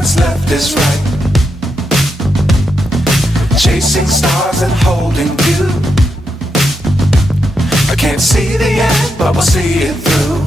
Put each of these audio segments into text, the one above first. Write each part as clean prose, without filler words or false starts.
what's left is right. Chasing stars and holding you. I can't see the end, but we'll see it through.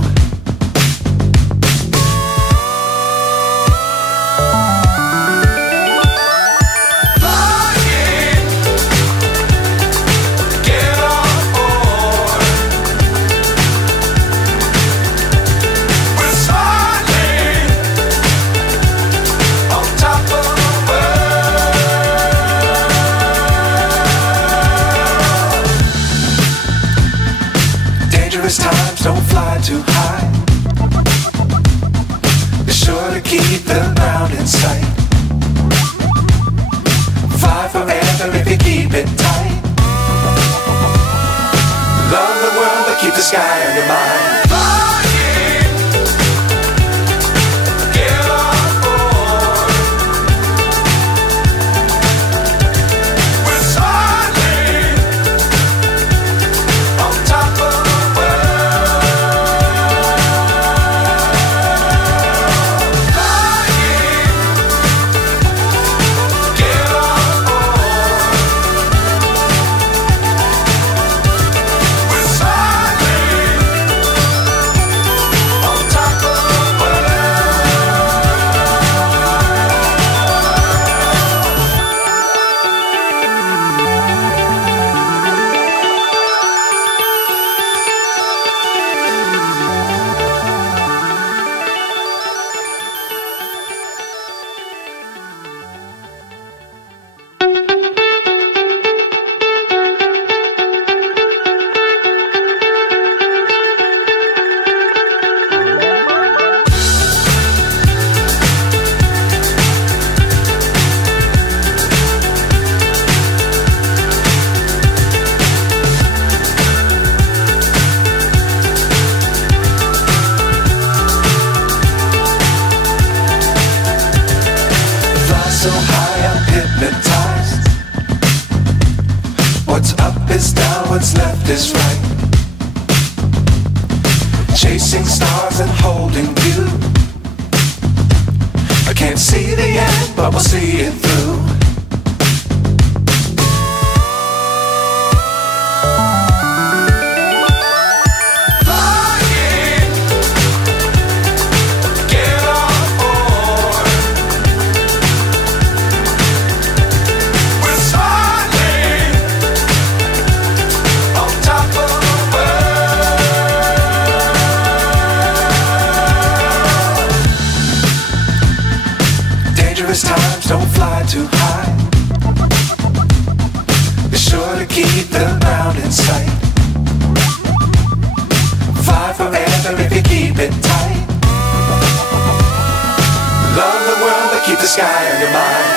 Times don't fly too high. Be sure to keep the ground in sight. Fly forever if you keep it tight. Love the world but keep the sky on your mind. So high I'm hypnotized. What's up is down, what's left is right. Chasing stars and holding you. I can't see the end, but we'll see it through. Times don't fly too high. Be sure to keep the ground in sight. Fly forever if you keep it tight. Love the world but keep the sky on your mind.